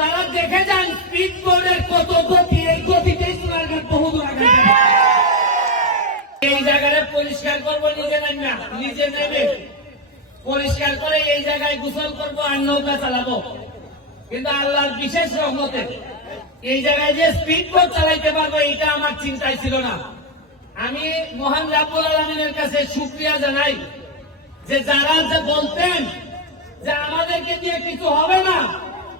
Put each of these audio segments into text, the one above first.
তারা দেখে যান স্পিড বোর্ডের কত গতি, এই গতিতে সোনারঘাট বহুদূর আগে। এই জায়গায় পরিষ্কার করবো নিজে নেবে পরিষ্কার করে এই জায়গায় গোসল করবো আর নৌকা চালাবো। কিন্তু আল্লাহর বিশেষ রহমতে এই জায়গায় যে স্পিড বোট চালাইতে পারবো এটা আমার চিন্তায় ছিল না। আমি মহান রাব্বুল আলামিনের কাছে শুকরিয়া জানাই যে যারা বলতেন যে আমাদেরকে দিয়ে কিছু হবে না,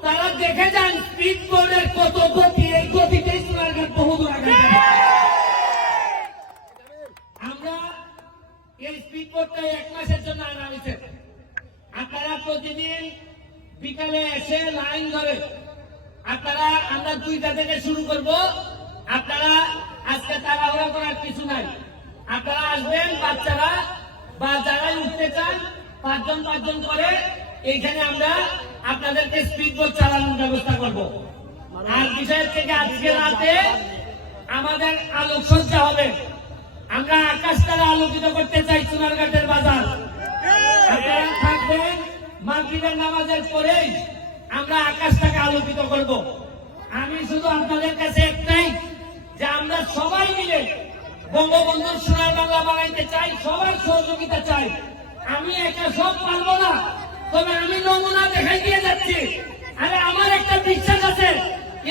তারা দেখে যান স্পিড বোটের কত গতি, এই গতিতে সোনারঘাট বহুদূর আগে। আমরা এই স্পিড বোটটা 1 মাসের জন্য আনামিছে। আপনারা প্রতিদিন বিকালে এসে লাইন ধরে আপনারা, আমরা 2টা থেকে শুরু করব। আপনারা আজকে তাড়াহুড়া করার কিছু নাই। আপনারা আসবেন, বাচ্চারা বা যারাই উঠতে চান 5 জন করে এইখানে আমরা আপনাদেরকে স্পিড বোট চালানোর ব্যবস্থা করব। আর বিষয় থেকে আজকে রাতে আমাদের আলোকসজ্জা হবে। আমরা আকাশটাকে আলোকিত করতে চাই সোনারঘাটের বাজার। আপনারা থাকবেন, মাগরিবের নামাজের পরেই আমরা আকাশটাকে আলোকিত করব। আমি শুধু আপনাদের কাছে একটাই, যে আমরা সবাই মিলে বঙ্গবন্ধুর সোনার বাংলা বানাইতে চাই, সবাই সহযোগিতা চাই। আমি একা সব পারবো না, তবে আমি নমুনা দেখাই দিয়ে যাচ্ছি। আরে আমার একটা বিশ্বাস আছে,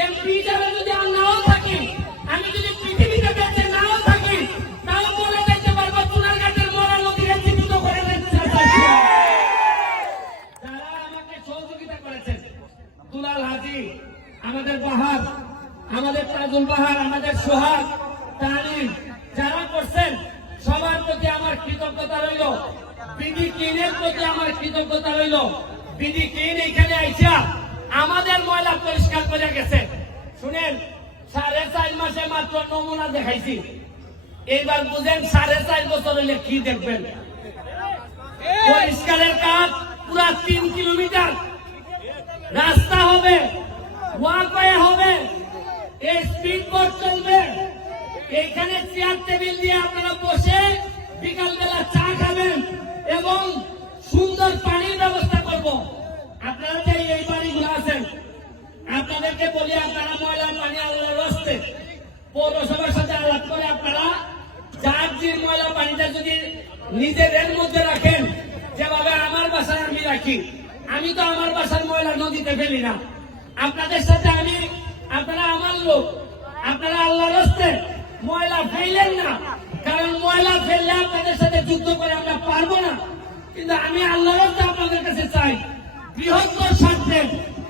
এমপি হিসাবে যদি আর নাও থাকি, আমি যদি পৃথিবীতে বেঁচে নাও থাকি, তাও বলে যাইতে পারবো সোনারঘাটের মরা নদীকে জীবিত করে দিচ্ছে। যারা আমাকে সহযোগিতা করেছেন, দুলাল হাজি, আমাদের বাহার, আমাদের তাজুল বাহার, আমাদের সোহাগ, তানিম, যারা করছেন সবার প্রতি আমার কৃতজ্ঞতা রইল। বিডি কিনের প্রতি আমার কৃতজ্ঞতা রইল। বিডি কিন এখানে আইসা আমাদের ময়লা পরিষ্কার করে গেছে। শুনেন, 4.5 মাসে মাত্র নমুনা দেখাইছি। এইবার বুঝেন 4.5 বছর হইলে কি দেখবেন। পরিষ্কারের কাজ পুরা 3 কিলোমিটার রাস্তা হবে, ওয়াকওয়ে হবে, এই স্পিড বোট চলবে। এইখানে চেয়ার টেবিল দিয়ে আপনারা বসে বিকালবেলা চা খাবেন এবং সুন্দর পানির ব্যবস্থা করব। আপনারা যে এই বাড়িগুলো আছেন, আপনাদেরকে বলি, আপনারা ময়লার পানি আল্লাহর রাস্তে পৌরসভার সাথে আলাপ করে আপনারা যার যে ময়লা পানিটা যদি নিজেদের মধ্যে রাখেন, যেভাবে আমার বাসায় আমি রাখি। আমি তো আমার বাসার ময়লা নদীতে ফেলি না। আপনাদের সাথে আমি, আপনারা আমার লোক, আপনারা আল্লাহর রাস্তে ময়লা ফেললেন না, কারণ ময়লা ফেললে আপনাদের সাথে যুদ্ধ করে আমরা পারবো না। কিন্তু আমি আল্লাহর রাস্তে আপনাদের কাছে চাই, বৃহত্তর স্বার্থে,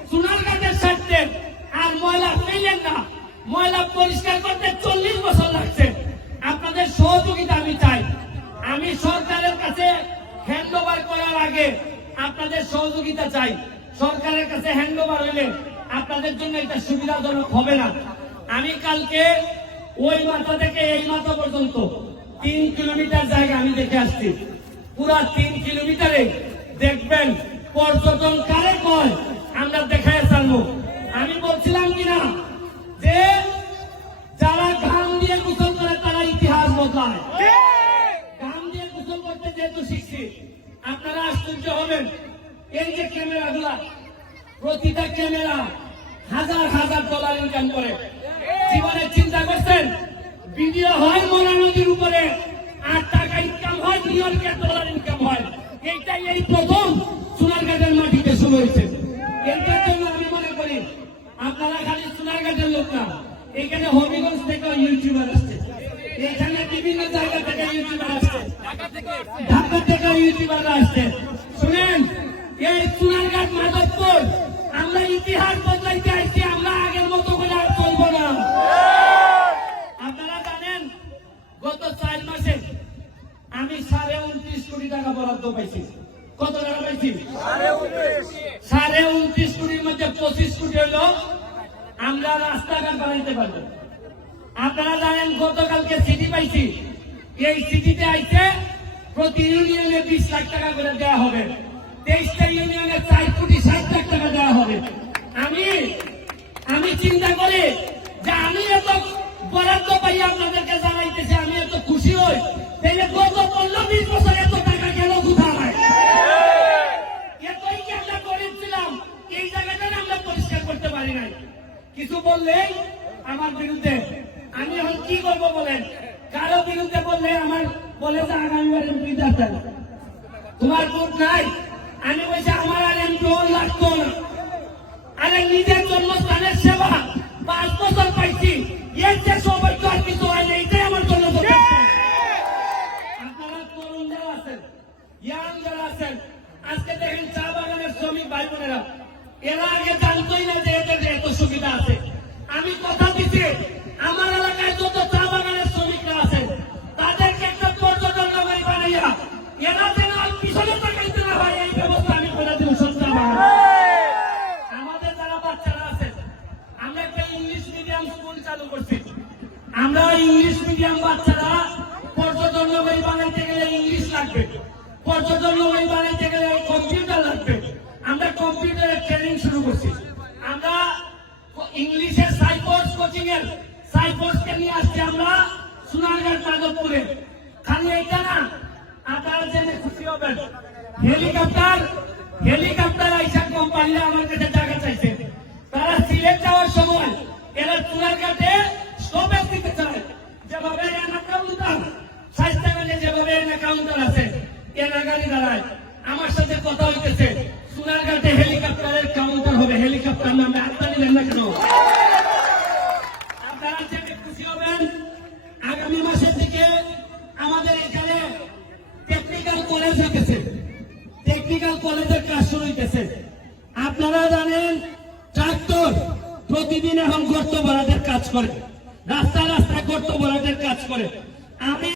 সোনারঘাটের স্বার্থে আর ময়লা ফেললেন না। ময়লা পরিষ্কার করতে 40 বছর লাগছে। আপনাদের সহযোগিতা আমি চাই। আমি সরকারের কাছে হ্যান্ড ওভার করার আগে আপনাদের সহযোগিতা চাই। সরকারের কাছে হ্যান্ড ওভার হইলে আপনাদের জন্য এটা সুবিধাজনক হবে না। আমি কালকে ওই মাথা থেকে এই মাথা পর্যন্ত 3 কিলোমিটার জায়গা আমি দেখে আসছি। পুরা 3 কিলোমিটারে দেখবেন পর্যটন কারে কয় আমরা দেখায় ছাড়বো। আমি বলছিলাম কিনা যে যারা ঘাম দিয়ে গোসল করে তারা ইতিহাস বদলায়। ঘাম দিয়ে গোসল করতে যেহেতু শিখছি, আপনারা আশ্চর্য হবেন। এই যে ক্যামেরাগুলা, প্রতিটা ক্যামেরা হাজার ডলার ইনকাম করে। জীবনে চিন্তা করছেন, ভিডিও হয় মরা নদীর উপরে, 8 টাকা ইনকাম হয়, $2 ইনকাম হয়। এইটাই এই প্রথম সোনারঘাটের মাটিতে শুরু হয়েছে। এটার জন্য আমি মনে করি আপনারা খালি সোনারঘাটের লোক না, এখানে হবিগঞ্জ থেকে ইউটিউবার আসছে, এখানে বিভিন্ন জায়গা থেকে ইউটিউবার আসছে, ঢাকা থেকে ইউটিউবার আসছে। শুনেন, এই সোনারঘাট মাধবপুর আমরা ইতিহাস বদলাইতে আসছি। আমরা আগের মতো করে আর চলবো না। আপনারা জানেন, গত 4 মাসে আমি 29.5 কোটি টাকা বরাদ্দ পাইছি। কত টাকা পাইছি? 29.5 কোটির মধ্যে 25 কোটি হলো আমরা রাস্তাঘাট বানাইতে পারবো। আপনারা জানেন, গতকালকে সিটি পাইছি। এই সিটিতে আইছে প্রতি ইউনিয়নে 20 লাখ টাকা করে দেওয়া হবে। 23টা ইউনিয়নে 4 কোটি 60 লাখ টাকা দেওয়া হবে। আমি চিন্তা করি যে আমি এত বরাদ্দ পাই আপনাদেরকে জানাইতেছি, আমি এত খুশি হই। তাইলে গত 15-20 বছর এত টাকা গেল কোথায়? এতই কি আমরা গরিব ছিলাম? এই জায়গাটা আমরা পরিষ্কার করতে পারি না। কিছু বললেই আমার বিরুদ্ধে। আমি এখন কি করবো বলেন? কারো বিরুদ্ধে বললে আমার বলে যে আগামীবার এমপি দাঁড়ান, তোমার ভোট নাই। আমি বলছি আমার আর এমপি লাগতো না। আরে নিজের জন্মস্থানের সেবা 5 বছর পাইছি, এর যে সৌভাগ্য আর কিছু হয় না, এটাই আমার জন্য যথেষ্ট। আপনারা তরুণ যারা আছেন, ইয়াং যারা আছেন, আজকে দেখেন চা বাগানের শ্রমিক ভাই বোনেরা, এরা আগে জানতোই না যে এদের এত সুবিধা আছে। আমি কথা দিচ্ছি, আমার এলাকায় যত চা বাগানের শ্রমিকরা আছেন তাদেরকে একটা পর্যটন নগরী বানাইয়া এরা যেন আর পিছনে তাকাইতে না হয়, এই ব্যবস্থা আমি করে দিব। সত্যি আমাদের যারা বাচ্চারা আছেন, আমরা একটা ইংলিশ মিডিয়াম স্কুল চালু করছি। আমরা ইংলিশ মিডিয়াম বাচ্চারা পর্যটন নগরী বানাইতে গেলে ইংলিশ লাগবে, পর্যটন নগরী বানাইতে গেলে কম্পিউটার লাগবে। আমরা কম্পিউটারের ট্রেনিং শুরু করছি। আমরা ইংলিশের সাইকোর্স কোচিং এর সাইকোর্সকে নিয়ে আসছি আমরা সোনারগাঁও যাদবপুরে। খালি এইটা না, আপনারা জেনে খুশি হবেন, হেলিকপ্টার আইসা কোম্পানিরা আমার কাছে টাকা চাইছে। তারা সিলেট যাওয়ার সময় এরা সোনারগাঁতে স্টপেজ দিতে চায়। যেভাবে কাউন্টার স্বাস্থ্যগঞ্জে যেভাবে কাউন্টার আছে, এরা গাড়ি দাঁড়ায়। আমার সাথে কথা হইতেছে, সোনারগাঁতে হেলিকপ্টারের কাউন্টার হবে। হেলিকপ্টার নামে আত্মা নিলেন না কেন? আপনারা জেনে খুশি হবেন, আগামী মাসের দিকে আমাদের এখানে টেকনিক্যাল কলেজ হইতেছে, টেকনিক্যাল কলেজের কাজ শুরু হইতেছে। আপনারা জানেন ট্রাক্টর প্রতিদিন এখন গর্ত ভরাটের কাজ করে, রাস্তায় রাস্তায় গর্ত ভরাটের কাজ করে। আমি